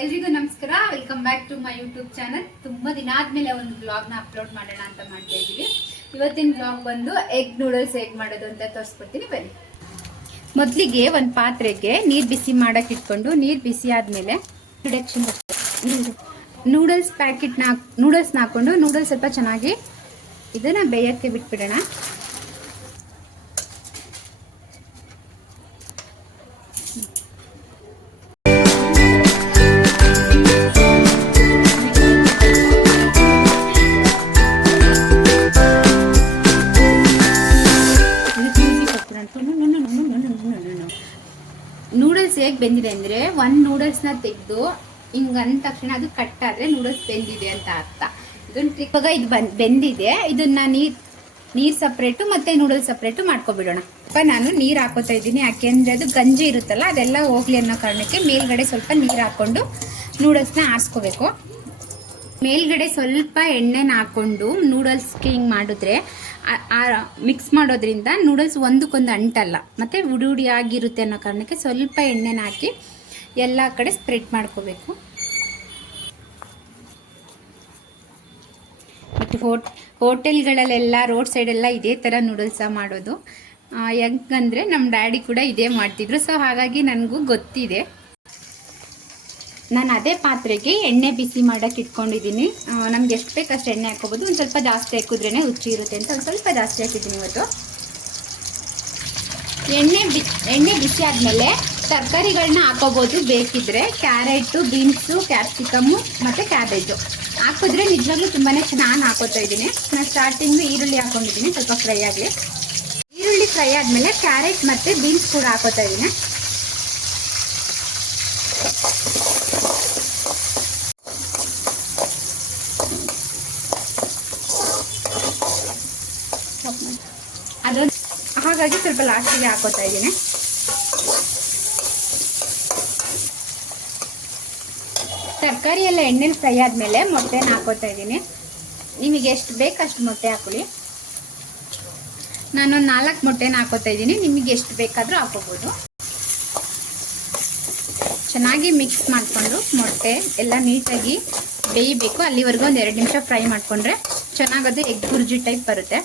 ಎಲ್ರಿಗೂ ನಮಸ್ಕಾರ. Welcome back to my YouTube channel ತುಂಬ ದಿನ ಆದ್ಮೇಲೆ ಒಂದು ಬ್ಲಾಗ್ನ ಅಪ್ಲೋಡ್ ಮಾಡೋಣ ಅಂತ ಮಾಡ್ತಾ ಇದೀವಿ ಇವತ್ತಿನ ಬ್ಲಾಗ್ ಬಂದು ಎಗ್ ನೂಡಲ್ಸ್ ಹೇಗೆ ಮಾಡೋದು ಅಂತ ತೋರಿಸ್ಕೊಡ್ತೀನಿ. ಬನ್ನಿ. ಮೊದಲಿಗೆ ಒಂದು ಪಾತ್ರೆಗೆ ನೀರು ಬಿಸಿ ಮಾಡಕ್ಕೆ ಇಟ್ಕೊಂಡು, ನೀರು ಬಿಸಿ ಆದಮೇಲೆ ನೂಡಲ್ಸ್ ನೂಡಲ್ಸ್ ಪ್ಯಾಕೆಟ್ನ ನೂಡಲ್ಸ್ನ ಹಾಕ್ಕೊಂಡು ನೂಡಲ್ಸ್ ಸ್ವಲ್ಪ ಚೆನ್ನಾಗಿ ಇದನ್ನು ಬೇಯಕ್ಕೆ ಬಿಟ್ಬಿಡೋಣ. ನೂಡಲ್ಸ್ ಹೇಗೆ ಬೆಂದಿದೆ ಅಂದರೆ ಒಂದು ನೂಡಲ್ಸ್ನ ತೆಗೆದು ಹಿಂಗೆ ಅಂದ ತಕ್ಷಣ ಅದು ಕಟ್ ಆದರೆ ನೂಡಲ್ಸ್ ಬೆಂದಿದೆ ಅಂತ ಅರ್ಥ. ಇದೊಂದು ಟ್ರಿಕ್ ಇವಾಗ ಇದು ಬಂದ್, ಬೆಂದಿದೆ. ಇದನ್ನ ನೀರು ನೀರು ಸಪ್ರೇಟು ಮತ್ತು ನೂಡಲ್ಸ್ ಸಪ್ರೇಟು ಮಾಡ್ಕೊಬಿಡೋಣ. ಅಪ್ಪ ನಾನು ನೀರು ಹಾಕೋತಾ ಇದ್ದೀನಿ. ಯಾಕೆಂದರೆ ಅದು ಗಂಜಿ ಇರುತ್ತಲ್ಲ, ಅದೆಲ್ಲ ಹೋಗ್ಲಿ ಅನ್ನೋ ಕಾರಣಕ್ಕೆ ಮೇಲ್ಗಡೆ ಸ್ವಲ್ಪ ನೀರು ಹಾಕ್ಕೊಂಡು ನೂಡಲ್ಸ್ನ ಆರಿಸ್ಕೋಬೇಕು. ಮೇಲ್ಗಡೆ ಸ್ವಲ್ಪ ಎಣ್ಣೆನ ಹಾಕೊಂಡು ನೂಡಲ್ಸ್ ಹಿಂಗೆ ಮಾಡಿದ್ರೆ ಮಿಕ್ಸ್ ಮಾಡೋದ್ರಿಂದ ನೂಡಲ್ಸ್ ಒಂದಕ್ಕೊಂದು ಅಂಟಲ್ಲ, ಮತ್ತು ಉಡಿ ಉಡಿ ಆಗಿರುತ್ತೆ ಅನ್ನೋ ಕಾರಣಕ್ಕೆ ಸ್ವಲ್ಪ ಎಣ್ಣೆನ ಹಾಕಿ ಎಲ್ಲ ಕಡೆ ಸ್ಪ್ರೆಡ್ ಮಾಡ್ಕೋಬೇಕು. ಮತ್ತು ಹೋಟ್, ಹೋಟೆಲ್ಗಳಲ್ಲೆಲ್ಲ ರೋಡ್ ಸೈಡೆಲ್ಲ ಇದೇ ಥರ ನೂಡಲ್ಸ ಮಾಡೋದು. ಹೆಂಗಂದರೆ ನಮ್ಮ ಡ್ಯಾಡಿ ಕೂಡ ಇದೇ ಮಾಡ್ತಿದ್ರು ಸೊ ಹಾಗಾಗಿ ನನಗೂ ಗೊತ್ತಿದೆ. ನಾನು ಅದೇ ಪಾತ್ರೆಗೆ ಎಣ್ಣೆ ಬಿಸಿ ಮಾಡಕ್ಕೆ ಇಟ್ಕೊಂಡಿದ್ದೀನಿ. ನಮ್ಗೆ ಎಷ್ಟು ಬೇಕು ಅಷ್ಟು ಎಣ್ಣೆ ಹಾಕೋಬೋದು ಒಂದು ಸ್ವಲ್ಪ ಜಾಸ್ತಿ ಹಾಕಿದ್ರೇ ರುಚಿ ಇರುತ್ತೆ ಅಂತ ಒಂದು ಸ್ವಲ್ಪ ಜಾಸ್ತಿ ಹಾಕಿದ್ದೀನಿ ಇವತ್ತು. ಎಣ್ಣೆ ಬಿ, ಎಣ್ಣೆ ಬಿಸಿ ಆದಮೇಲೆ ತರಕಾರಿಗಳನ್ನ ಹಾಕೋಬೋದು. ಬೇಕಿದ್ರೆ ಕ್ಯಾರೆಟು, ಬೀನ್ಸು, ಕ್ಯಾಪ್ಸಿಕಮ್ಮು ಮತ್ತು ಕ್ಯಾಬೇಜು. ಹಾಕಿದ್ರೆ ನಿಜವಾಗ್ಲೂ ತುಂಬಾ ಚೆನ್ನಾಗಿ ಹಾಕೋತಾ ಇದ್ದೀನಿ. ನಾನು ಸ್ಟಾರ್ಟಿಂಗು ಈರುಳ್ಳಿ ಹಾಕೊಂಡಿದ್ದೀನಿ, ಸ್ವಲ್ಪ ಫ್ರೈ ಆಗಲಿ. ಈರುಳ್ಳಿ ಫ್ರೈ ಆದಮೇಲೆ ಕ್ಯಾರೆಟ್ ಮತ್ತು ಬೀನ್ಸ್ ಕೂಡ ಹಾಕೋತಾ ಇದ್ದೀನಿ. ಅದು ಹಾಗಾಗಿ ಸ್ವಲ್ಪ ಲಾಸ್ಟಿಗೆ ಹಾಕೋತಾ ಇದ್ದೀನಿ. ತರಕಾರಿ ಎಲ್ಲ ಎಣ್ಣೆಲಿ ಫ್ರೈ ಆದಮೇಲೆ ಮೊಟ್ಟೆನ ಹಾಕೋತಾ ಇದ್ದೀನಿ. ನಿಮಗೆ ಎಷ್ಟು ಬೇಕು ಅಷ್ಟು ಮೊಟ್ಟೆ ಹಾಕೊಳ್ಳಿ. ನಾನು ನಾಲ್ಕು ಮೊಟ್ಟೆನ ಹಾಕೋತಾ ಇದ್ದೀನಿ. ನಿಮಗೆ ಎಷ್ಟು ಬೇಕಾದರೂ ಹಾಕೋಬೋದು. ಚೆನ್ನಾಗಿ ಮಿಕ್ಸ್ ಮಾಡಿಕೊಂಡು ಮೊಟ್ಟೆ ಎಲ್ಲ ನೀಟಾಗಿ ಬೇಯಬೇಕು. ಅಲ್ಲಿವರೆಗೂ ಒಂದು ಎರಡು ನಿಮಿಷ ಫ್ರೈ ಮಾಡಿಕೊಂಡ್ರೆ ಚೆನ್ನಾಗದು ಎಗ್ ಗುರ್ಜಿ ಟೈಪ್ ಬರುತ್ತೆ.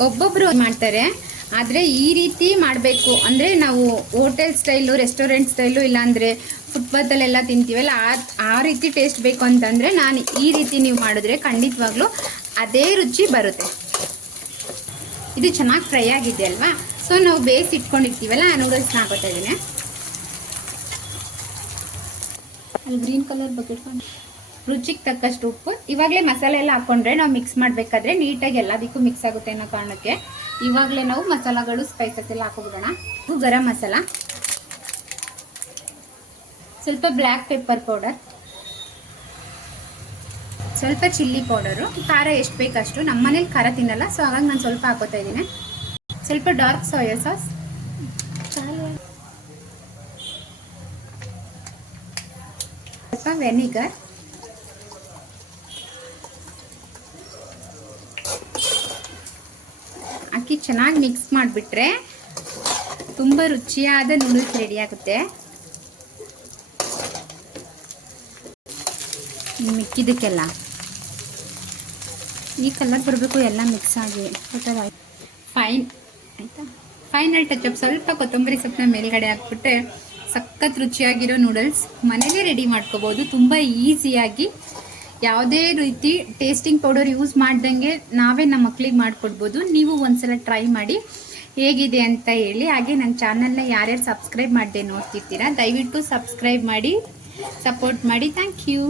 ಒಬ್ಬೊಬ್ರು ಮಾಡ್ತಾರೆ. ಆದರೆ ಈ ರೀತಿ ಮಾಡಬೇಕು. ಅಂದರೆ ನಾವು ಹೋಟೆಲ್ ಸ್ಟೈಲು, ರೆಸ್ಟೋರೆಂಟ್ ಸ್ಟೈಲು, ಇಲ್ಲಾಂದರೆ ಫುಟ್ಪಾತಲ್ಲೆಲ್ಲ ತಿಂತೀವಲ್ಲ ಆ ಆ ರೀತಿ ಟೇಸ್ಟ್ ಬೇಕು ಅಂತಂದರೆ ನಾನು ಈ ರೀತಿ ನೀವು ಮಾಡಿದ್ರೆ ಖಂಡಿತವಾಗ್ಲೂ ಅದೇ ರುಚಿ ಬರುತ್ತೆ. ಇದು ಚೆನ್ನಾಗಿ ಫ್ರೈ ಆಗಿದೆ ಅಲ್ವಾ? ಸೊ, ನಾವು ಬೇಯಿಸಿ ಇಟ್ಕೊಂಡಿರ್ತೀವಲ್ಲ ನೂಡಲ್ಸ್ ಹಾಕೋತಾ ಇದ್ದೀನಿ. ಅಲ್ಲಿ ಗ್ರೀನ್ ಕಲರ್ ಬಕೆಟ್ ರುಚಿಗೆ ತಕ್ಕಷ್ಟು ಉಪ್ಪು. ಇವಾಗಲೇ ಮಸಾಲೆ ಎಲ್ಲ ಹಾಕ್ಕೊಂಡ್ರೆ ನಾವು ಮಿಕ್ಸ್ ಮಾಡಬೇಕಾದ್ರೆ ನೀಟಾಗಿ ಎಲ್ಲದಕ್ಕೂ ಮಿಕ್ಸ್ ಆಗುತ್ತೆ ಅನ್ನೋ ಕಾರಣಕ್ಕೆ ಇವಾಗಲೇ ನಾವು ಮಸಾಲಗಳು ಸ್ಪೈಸಸ್ ಎಲ್ಲ ಹಾಕೋಬಿಡೋಣ. ಇದು ಗರಂ ಮಸಾಲ. ಸ್ವಲ್ಪ ಬ್ಲ್ಯಾಕ್ ಪೆಪ್ಪರ್ ಪೌಡರ್ ಸ್ವಲ್ಪ ಚಿಲ್ಲಿ ಪೌಡರು ಖಾರ ಎಷ್ಟು ಬೇಕಷ್ಟು. ನಮ್ಮ ಮನೇಲಿ ಖಾರ ತಿನ್ನಲ್ಲ ಸೊ ಹಾಗಾಗಿ ನಾನು ಸ್ವಲ್ಪ ಹಾಕೋತಾ ಇದ್ದೀನಿ. ಸ್ವಲ್ಪ ಡಾರ್ಕ್ ಸೋಯಾ ಸಾಸ್ ಸ್ವಲ್ಪ ವೆನಿಗರ್ ಹಾಕಿ ಚೆನ್ನಾಗಿ ಮಿಕ್ಸ್ ಮಾಡಿಬಿಟ್ರೆ ತುಂಬ ರುಚಿಯಾದ ನೂಡಲ್ಸ್ ರೆಡಿ ಆಗುತ್ತೆ. ಮಿಕ್ಕಿದ್ದಕ್ಕೆಲ್ಲ ಈ ಕಲರ್ ಬರಬೇಕು, ಎಲ್ಲ ಮಿಕ್ಸ್ ಆಗಿ. ಫೈನ್ ಆಯಿತಾ? ಫೈನಲ್ ಟಚಪ್ ಸ್ವಲ್ಪ ಕೊತ್ತಂಬರಿ ಸೊಪ್ಪನ್ನ ಮೇಲ್ಗಡೆ ಹಾಕ್ಬಿಟ್ಟೆ ಸಖತ್ ರುಚಿಯಾಗಿರೋ ನೂಡಲ್ಸ್ ಮನೇಲೇ ರೆಡಿ ಮಾಡ್ಕೋಬೋದು. ತುಂಬ ಈಸಿಯಾಗಿ ಯಾವುದೇ ರೀತಿ ಟೇಸ್ಟಿಂಗ್ ಪೌಡರ್ ಯೂಸ್ ಮಾಡ್ದಂಗೆ ನಾವೇ ನಮ್ಮ ಮಕ್ಕಳಿಗೆ ಮಾಡಿಕೊಡ್ಬೋದು. ನೀವು ಒಂದ್ಸಲ ಟ್ರೈ ಮಾಡಿ ಹೇಗಿದೆ ಅಂತ ಹೇಳಿ. ಹಾಗೆ ನನ್ನ ಚಾನಲ್ನ ಯಾರ್ಯಾರು ಸಬ್ಸ್ಕ್ರೈಬ್ ಮಾಡದೆ ನೋಡ್ತಿರ್ತೀರಾ, ದಯವಿಟ್ಟು ಸಬ್ಸ್ಕ್ರೈಬ್ ಮಾಡಿ ಸಪೋರ್ಟ್ ಮಾಡಿ. Thank you